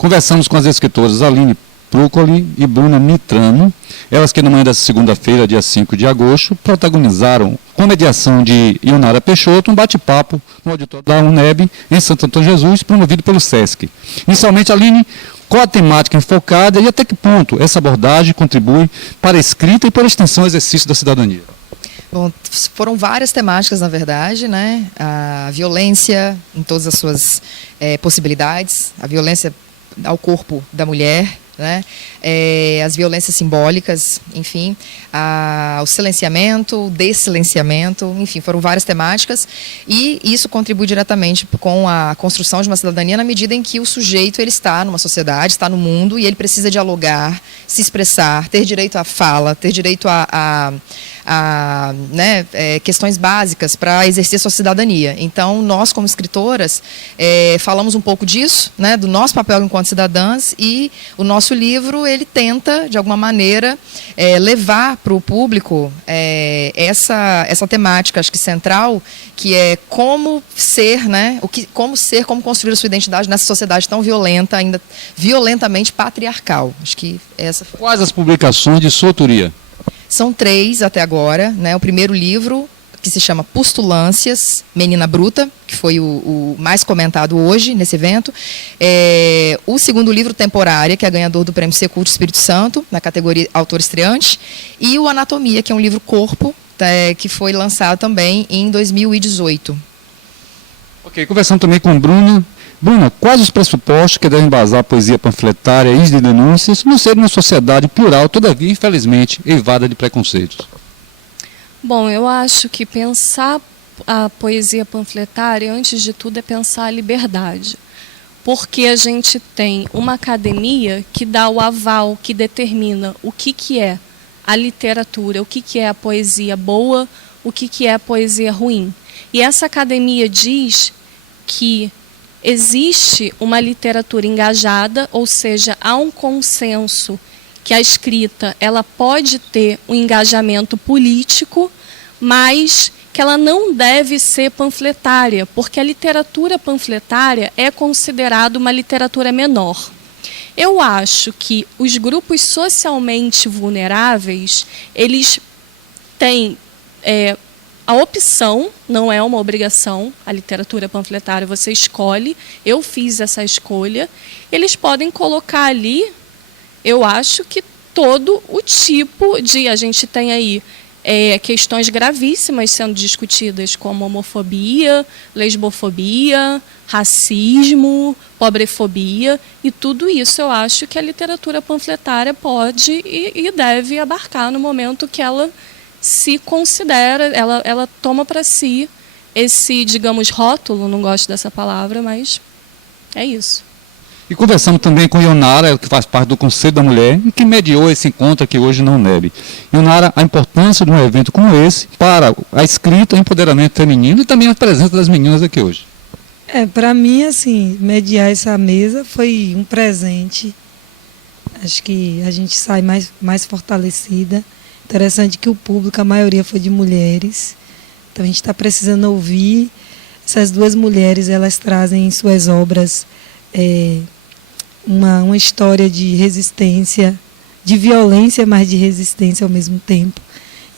Conversamos com as escritoras Aline Procoli e Bruna Mitrano, elas que na manhã dessa segunda-feira, dia 5 de agosto, protagonizaram, com mediação de Ionara Peixoto, um bate-papo no auditório da UNEB, em Santo Antônio Jesus, promovido pelo SESC. Inicialmente, Aline, qual a temática enfocada e até que ponto essa abordagem contribui para a escrita e, por extensão, o exercício da cidadania? Bom, foram várias temáticas, na verdade, né? A violência em todas as suas possibilidades, a violência ao corpo da mulher, né? As violências simbólicas, enfim, o silenciamento, o dessilenciamento, enfim, foram várias temáticas, e isso contribui diretamente com a construção de uma cidadania na medida em que o sujeito ele está numa sociedade, está no mundo, e ele precisa dialogar, se expressar, ter direito à fala, ter direito né, questões básicas para exercer sua cidadania. Então, nós, como escritoras, falamos um pouco disso, né, do nosso papel enquanto cidadãs, e o nosso livro, ele tenta, de alguma maneira, levar para o público essa temática, acho que central, que é como ser, né, como construir a sua identidade nessa sociedade tão violenta, ainda violentamente patriarcal. Acho que essa foi. Quais as publicações de sua autoria? São 3 até agora, né? O primeiro livro, que se chama Postulâncias, Menina Bruta, que foi o mais comentado hoje nesse evento. O segundo livro, Temporária, que é ganhador do Prêmio Secult Espírito Santo, na categoria Autor Estreante. E o Anatomia, que é um livro corpo, que foi lançado também em 2018. Ok, conversando também com Bruna. Bruna, quais os pressupostos que devem embasar a poesia panfletária e de denúncias no ser de uma sociedade plural, todavia, infelizmente, eivada de preconceitos? Bom, eu acho que pensar a poesia panfletária, antes de tudo, é pensar a liberdade. Porque a gente tem uma academia que dá o aval, que determina o que é a literatura, o que é a poesia boa, o que é a poesia ruim. E essa academia diz que existe uma literatura engajada, ou seja, há um consenso que a escrita ela pode ter um engajamento político, mas que ela não deve ser panfletária, porque a literatura panfletária é considerada uma literatura menor. Eu acho que os grupos socialmente vulneráveis, eles têm a opção, não é uma obrigação, a literatura panfletária você escolhe, eu fiz essa escolha, eles podem colocar ali, eu acho que todo o tipo de, a gente tem aí questões gravíssimas sendo discutidas, como homofobia, lesbofobia, racismo, pobrefobia, e tudo isso eu acho que a literatura panfletária pode e deve abarcar no momento que ela se considera, ela toma para si esse, digamos, rótulo, não gosto dessa palavra, mas é isso. E conversamos também com Ionara, que faz parte do Conselho da Mulher, e que mediou esse encontro aqui hoje na UNEB. Ionara, a importância de um evento como esse para a escrita, o empoderamento feminino e também a presença das meninas aqui hoje. Para mim, assim, mediar essa mesa foi um presente. Acho que a gente sai mais fortalecida. Interessante que o público, a maioria foi de mulheres. Então a gente está precisando ouvir. Essas 2 mulheres, elas trazem em suas obras uma história de resistência, de violência, mas de resistência ao mesmo tempo.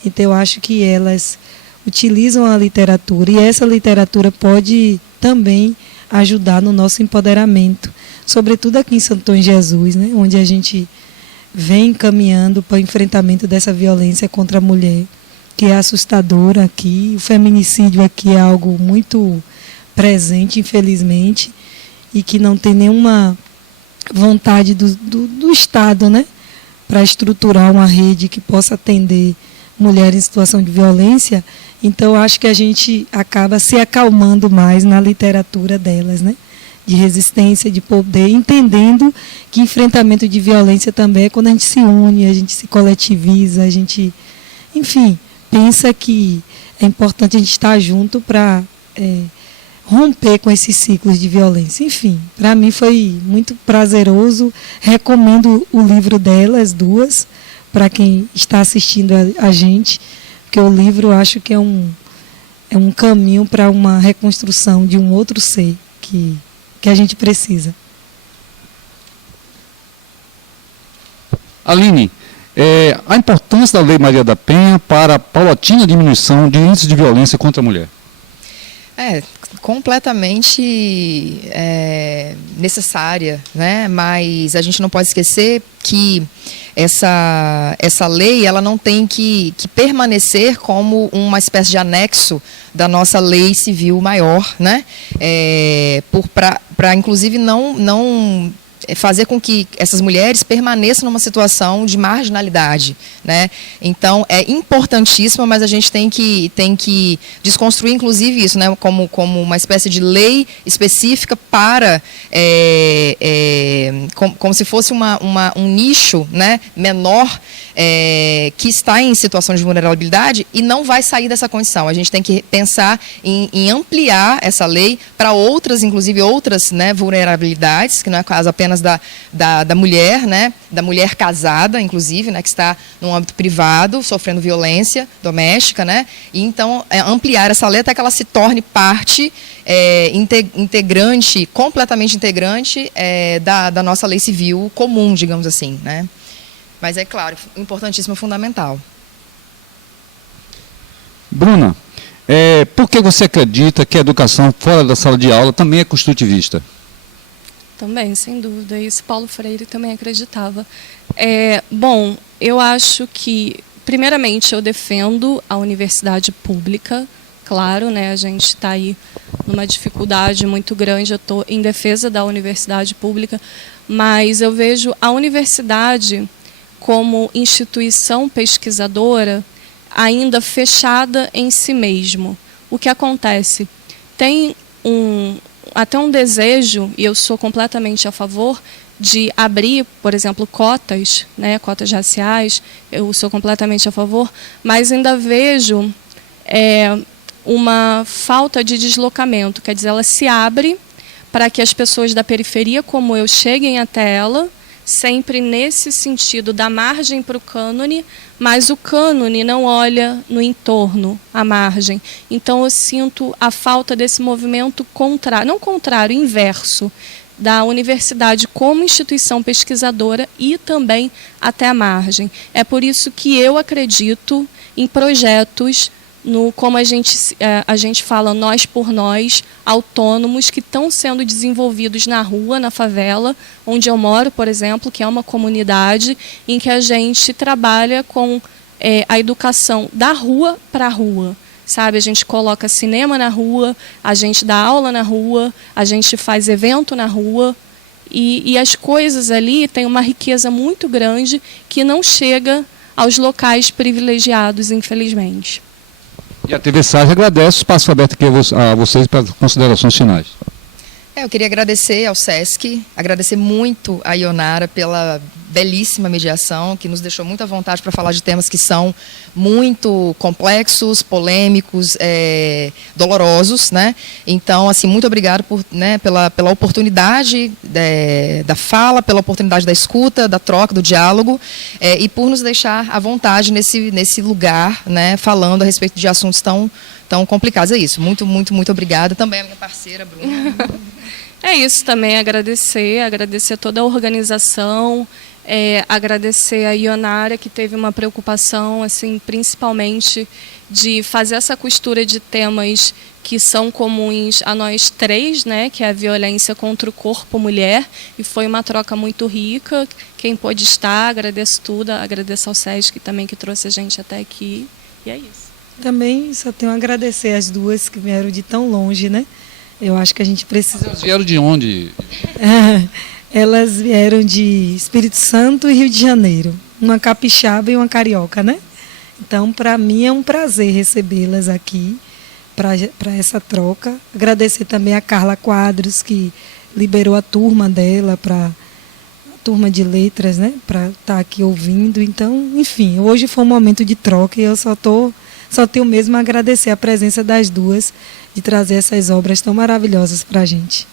Então eu acho que elas utilizam a literatura, e essa literatura pode também ajudar no nosso empoderamento, sobretudo aqui em Santo Antônio Jesus, né, onde a gente vem caminhando para o enfrentamento dessa violência contra a mulher, que é assustadora aqui. O feminicídio aqui é algo muito presente, infelizmente, e que não tem nenhuma vontade do Estado, né, para estruturar uma rede que possa atender mulheres em situação de violência. Então, acho que a gente acaba se acalmando mais na literatura delas, né? De resistência, de poder, entendendo que enfrentamento de violência também é quando a gente se une, a gente se coletiviza, a gente, enfim, pensa que é importante a gente estar junto para romper com esses ciclos de violência. Enfim, para mim foi muito prazeroso, recomendo o livro delas, 2, para quem está assistindo a gente, porque o livro eu acho que é um caminho para uma reconstrução de um outro ser que a gente precisa. Aline, a importância da Lei Maria da Penha para a paulatina diminuição de índices de violência contra a mulher. Completamente necessária, né? Mas a gente não pode esquecer que essa lei ela não tem que permanecer como uma espécie de anexo da nossa lei civil maior, né? Para inclusive não fazer com que essas mulheres permaneçam numa situação de marginalidade, né? Então é importantíssimo, mas a gente tem que desconstruir inclusive isso, né? Como uma espécie de lei específica para como se fosse um nicho, né? Menor que está em situação de vulnerabilidade e não vai sair dessa condição. A gente tem que pensar em ampliar essa lei para outras, inclusive outras, né, vulnerabilidades, que não é o caso apenas da mulher, né, da mulher casada, inclusive, né, que está no âmbito privado, sofrendo violência doméstica, né, e então ampliar essa lei até que ela se torne parte integrante, completamente integrante da nossa lei civil comum, digamos assim, né. Mas é claro, importantíssimo, fundamental. Bruna, por que você acredita que a educação fora da sala de aula também é construtivista? Também, sem dúvida. Isso Paulo Freire também acreditava. Bom, eu acho que, primeiramente, eu defendo a universidade pública. Claro, né, a gente está aí numa dificuldade muito grande, eu estou em defesa da universidade pública, mas eu vejo a universidade como instituição pesquisadora ainda fechada em si mesmo. O que acontece? Tem até um desejo, e eu sou completamente a favor, de abrir, por exemplo, cotas, né, cotas raciais, eu sou completamente a favor, mas ainda vejo uma falta de deslocamento, quer dizer, ela se abre para que as pessoas da periferia, como eu, cheguem até ela, sempre nesse sentido da margem para o cânone, mas o cânone não olha no entorno, à margem. Então eu sinto a falta desse movimento contrário, não contrário, inverso, da universidade como instituição pesquisadora e também até a margem. É por isso que eu acredito em projetos, como a gente fala, nós por nós, autônomos, que estão sendo desenvolvidos na rua, na favela, onde eu moro, por exemplo, que é uma comunidade em que a gente trabalha com a educação da rua para a rua. Sabe, a gente coloca cinema na rua, a gente dá aula na rua, a gente faz evento na rua, e as coisas ali têm uma riqueza muito grande que não chega aos locais privilegiados, infelizmente. E a TV Sage agradece o espaço aberto aqui a vocês para considerações finais. Eu queria agradecer ao SESC, agradecer muito a Ionara pela belíssima mediação, que nos deixou muita vontade para falar de temas que são muito complexos, polêmicos, dolorosos, né? Então, assim, muito obrigado pela oportunidade da fala, pela oportunidade da escuta, da troca, do diálogo, e por nos deixar à vontade nesse lugar, né, falando a respeito de assuntos tão complicados. É isso. Muito, muito, muito obrigada. Também a minha parceira, Bruna. É isso também, agradecer toda a organização, agradecer a Ionara, que teve uma preocupação, assim, principalmente de fazer essa costura de temas que são comuns a nós três, né, que é a violência contra o corpo mulher, e foi uma troca muito rica. Quem pôde estar, agradeço tudo, agradeço ao Sesc também, que trouxe a gente até aqui, e é isso. Também só tenho a agradecer as duas que vieram de tão longe, né? Eu acho que a gente precisa... Elas vieram de onde? Elas vieram de Espírito Santo e Rio de Janeiro. Uma capixaba e uma carioca, né? Então, para mim é um prazer recebê-las aqui para essa troca. Agradecer também a Carla Quadros, que liberou a turma dela, a turma de letras, né? Para estar aqui ouvindo. Então, enfim, hoje foi um momento de troca e eu só tenho mesmo a agradecer a presença das duas, de trazer essas obras tão maravilhosas para a gente.